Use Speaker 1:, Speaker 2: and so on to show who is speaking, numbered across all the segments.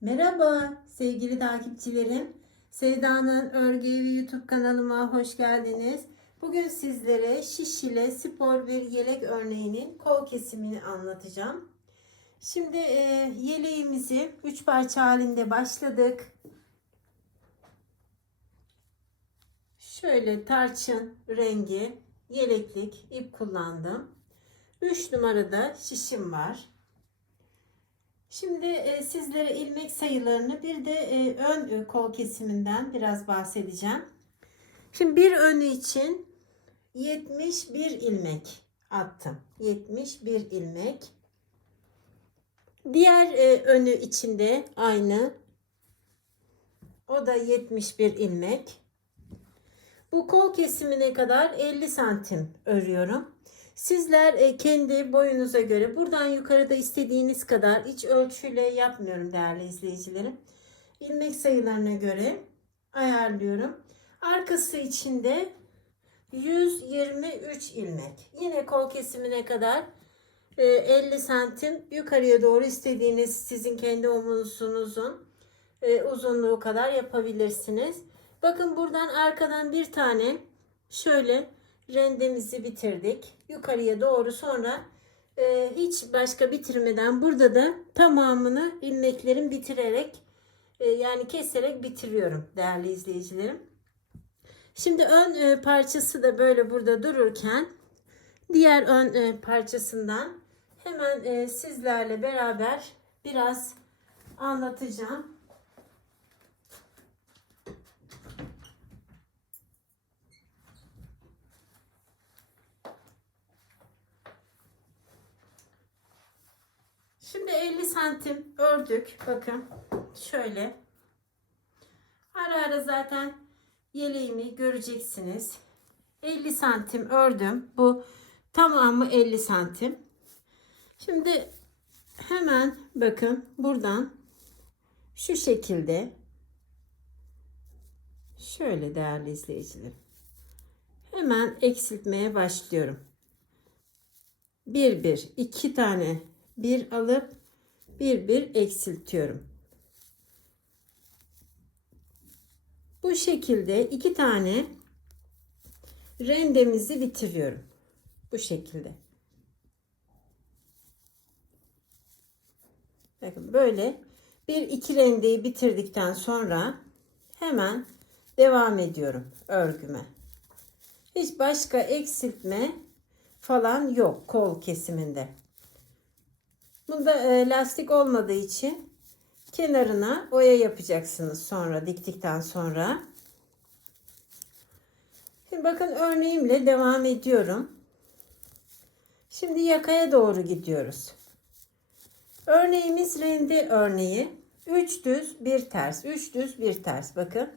Speaker 1: Merhaba sevgili takipçilerim. Sevda'nın Örgü Evi YouTube kanalıma hoş geldiniz. Bugün sizlere şiş ile spor bir yelek örneğinin kol kesimini anlatacağım. Şimdi e, yeleğimizi 3 parça halinde başladık. Şöyle tarçın rengi yeleklik ip kullandım. 3 numarada şişim var. Şimdi e, sizlere ilmek sayılarını bir de e, ön kol kesiminden biraz bahsedeceğim. Şimdi bir önü için 71 ilmek attım. 71 ilmek. Diğer e, önü içinde aynı. O da 71 ilmek. Bu kol kesimine kadar 50 santim örüyorum. Sizler e, kendi boyunuza göre buradan yukarıda istediğiniz kadar hiç ölçüyle yapmıyorum değerli izleyicilerim. İlmek sayılarına göre ayarlıyorum. Arkası içinde 123 ilmek. Yine kol kesimine kadar e, 50 santim yukarıya doğru istediğiniz sizin kendi omuzunuzun e, uzunluğu kadar yapabilirsiniz. Bakın buradan arkadan bir tane şöyle rendemizi bitirdik. Yukarıya doğru sonra e, hiç başka bitirmeden burada da tamamını ilmeklerin bitirerek e, yani keserek bitiriyorum değerli izleyicilerim. Şimdi ön e, parçası da böyle burada dururken diğer ön e, parçasından hemen e, sizlerle beraber biraz anlatacağım. Şimdi 50 santim ördük. Bakın şöyle. Ara ara zaten yeleğimi göreceksiniz. 50 santim ördüm. Bu tamamı 50 santim. Şimdi hemen bakın buradan şu şekilde şöyle değerli izleyicilerim. Hemen eksiltmeye başlıyorum. Bir bir iki tane bir alıp bir bir eksiltiyorum. Bu şekilde iki tane rendemizi bitiriyorum. Bu şekilde. Bakın böyle bir iki rendeyi bitirdikten sonra hemen devam ediyorum örgüme. Hiç başka eksiltme falan yok kol kesiminde. Bunda e, lastik olmadığı için kenarına oya yapacaksınız sonra diktikten sonra. Şimdi bakın örneğimle devam ediyorum. Şimdi yakaya doğru gidiyoruz. Örneğimiz rende örneği. 3 düz bir ters. 3 düz bir ters. Bakın.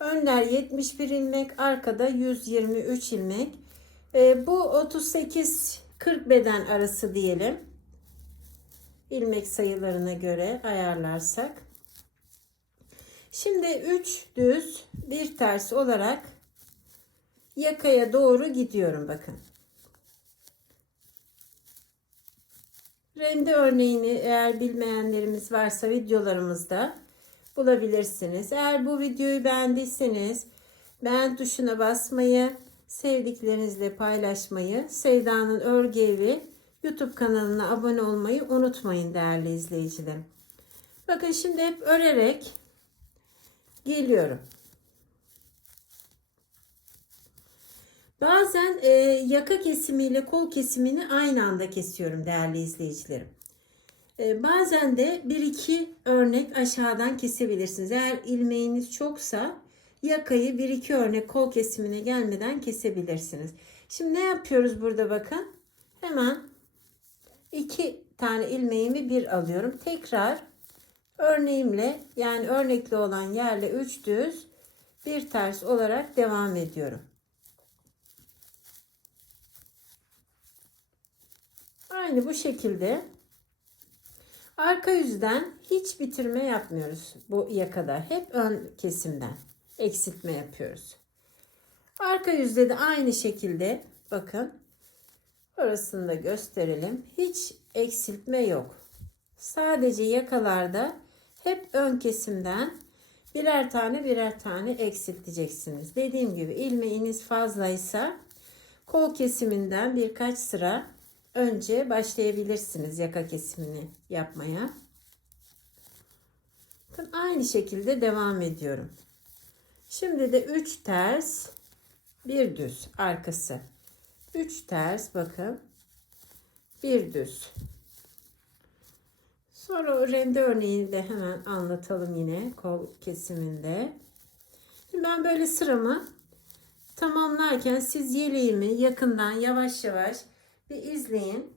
Speaker 1: Önler 71 ilmek. Arkada 123 ilmek. E, bu 38-40 beden arası diyelim ilmek sayılarına göre ayarlarsak. Şimdi 3 düz bir ters olarak yakaya doğru gidiyorum bakın. Rende örneğini eğer bilmeyenlerimiz varsa videolarımızda bulabilirsiniz. Eğer bu videoyu beğendiyseniz beğen tuşuna basmayı, sevdiklerinizle paylaşmayı, Sevda'nın Örgü Evi YouTube kanalına abone olmayı unutmayın değerli izleyicilerim. Bakın şimdi hep örerek geliyorum. Bazen e, yaka kesimiyle kol kesimini aynı anda kesiyorum değerli izleyicilerim. E, bazen de bir iki örnek aşağıdan kesebilirsiniz. Eğer ilmeğiniz çoksa yakayı bir iki örnek kol kesimine gelmeden kesebilirsiniz. Şimdi ne yapıyoruz burada bakın. Hemen iki tane ilmeğimi bir alıyorum. Tekrar örneğimle yani örnekli olan yerle 3 düz bir ters olarak devam ediyorum. Aynı bu şekilde arka yüzden hiç bitirme yapmıyoruz bu yakada. Hep ön kesimden eksiltme yapıyoruz. Arka yüzde de aynı şekilde bakın Orasını gösterelim. Hiç eksiltme yok. Sadece yakalarda hep ön kesimden birer tane birer tane eksilteceksiniz. Dediğim gibi ilmeğiniz fazlaysa kol kesiminden birkaç sıra önce başlayabilirsiniz yaka kesimini yapmaya. Aynı şekilde devam ediyorum. Şimdi de 3 ters, bir düz arkası. 3 ters bakın. Bir düz. Sonra rende örneğini de hemen anlatalım yine kol kesiminde. Şimdi ben böyle sıramı tamamlarken siz yeleğimi yakından yavaş yavaş bir izleyin.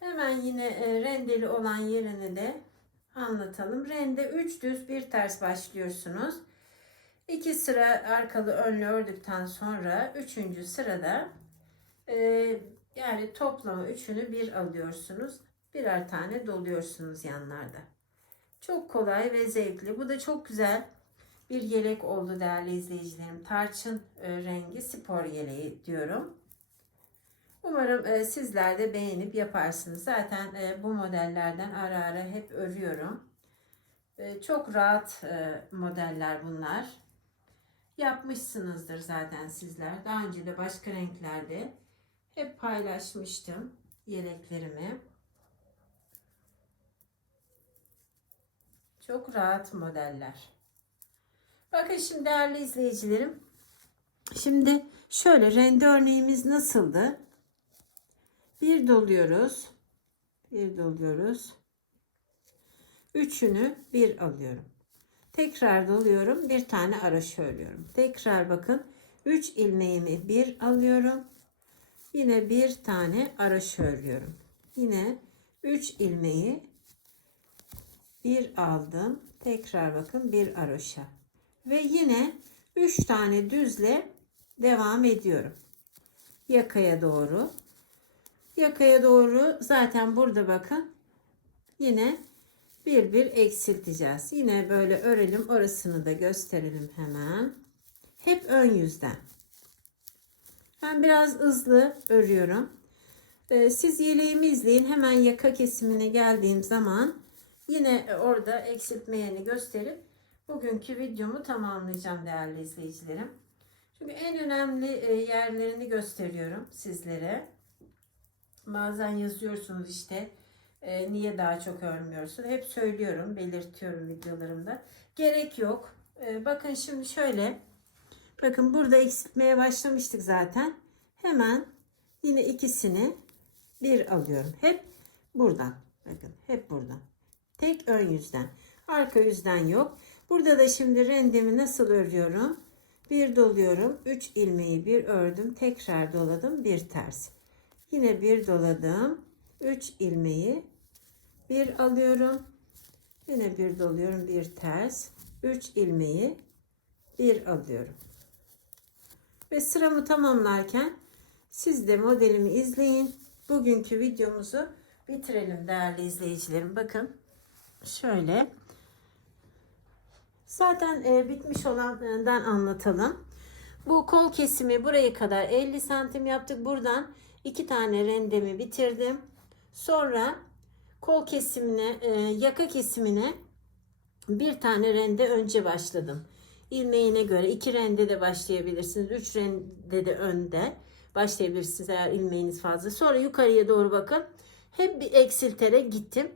Speaker 1: Hemen yine e, rendeli olan yerini de anlatalım. Rende 3 düz bir ters başlıyorsunuz. 2 sıra arkalı önlü ördükten sonra 3. sırada e, yani toplama üçünü bir alıyorsunuz. Birer tane doluyorsunuz yanlarda. Çok kolay ve zevkli. Bu da çok güzel bir yelek oldu değerli izleyicilerim. Tarçın e, rengi spor yeleği diyorum. Umarım e, sizler de beğenip yaparsınız. Zaten e, bu modellerden ara ara hep örüyorum. E, çok rahat e, modeller bunlar. Yapmışsınızdır zaten sizler. Daha önce de başka renklerde hep paylaşmıştım yeleklerimi. Çok rahat modeller. Bakın şimdi değerli izleyicilerim. Şimdi şöyle rende örneğimiz nasıldı? Bir doluyoruz. Bir doluyoruz. Üçünü bir alıyorum. Tekrar doluyorum. Bir tane araş örüyorum. Tekrar bakın. 3 ilmeğimi bir alıyorum. Yine bir tane araş örüyorum. Yine 3 ilmeği bir aldım. Tekrar bakın bir aroşa. Ve yine 3 tane düzle devam ediyorum. Yakaya doğru. Yakaya doğru zaten burada bakın. Yine bir bir eksilteceğiz. Yine böyle örelim. Orasını da gösterelim hemen. Hep ön yüzden. Ben biraz hızlı örüyorum. Ee, siz yeleğimi izleyin. Hemen yaka kesimine geldiğim zaman yine orada eksiltmeyeni gösterip bugünkü videomu tamamlayacağım değerli izleyicilerim. Çünkü en önemli e, yerlerini gösteriyorum sizlere. Bazen yazıyorsunuz işte e, niye daha çok örmüyorsun? Hep söylüyorum, belirtiyorum videolarımda. Gerek yok. E, bakın şimdi şöyle. Bakın burada eksiltmeye başlamıştık zaten. Hemen yine ikisini bir alıyorum. Hep buradan. Bakın hep buradan. Tek ön yüzden. Arka yüzden yok. Burada da şimdi rendemi nasıl örüyorum? Bir doluyorum. 3 ilmeği bir ördüm. Tekrar doladım. Bir ters. Yine bir doladım. 3 ilmeği bir alıyorum. Yine bir doluyorum. Bir ters. 3 ilmeği bir alıyorum. Ve sıramı tamamlarken siz de modelimi izleyin. Bugünkü videomuzu bitirelim değerli izleyicilerim. Bakın şöyle. Zaten e, bitmiş olandan anlatalım. Bu kol kesimi buraya kadar 50 santim yaptık. Buradan iki tane rendemi bitirdim. Sonra kol kesimine, e, yaka kesimine bir tane rende önce başladım. İlmeğine göre iki rende de başlayabilirsiniz. Üç rende de önde başlayabilirsiniz eğer ilmeğiniz fazla. Sonra yukarıya doğru bakın. Hep bir eksilterek gittim.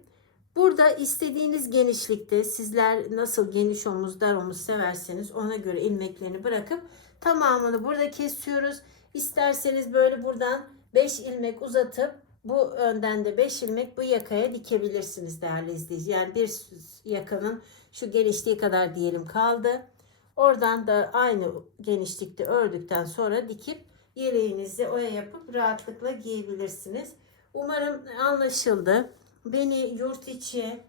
Speaker 1: Burada istediğiniz genişlikte sizler nasıl geniş omuz dar omuz severseniz ona göre ilmeklerini bırakıp tamamını burada kesiyoruz. İsterseniz böyle buradan 5 ilmek uzatıp bu önden de 5 ilmek bu yakaya dikebilirsiniz değerli izleyici. Yani bir yakanın şu genişliği kadar diyelim kaldı. Oradan da aynı genişlikte ördükten sonra dikip yeleğinizi oya yapıp rahatlıkla giyebilirsiniz. Umarım anlaşıldı. Beni yurt içi,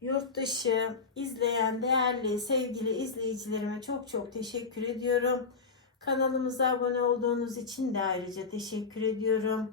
Speaker 1: yurt dışı izleyen değerli sevgili izleyicilerime çok çok teşekkür ediyorum. Kanalımıza abone olduğunuz için de ayrıca teşekkür ediyorum.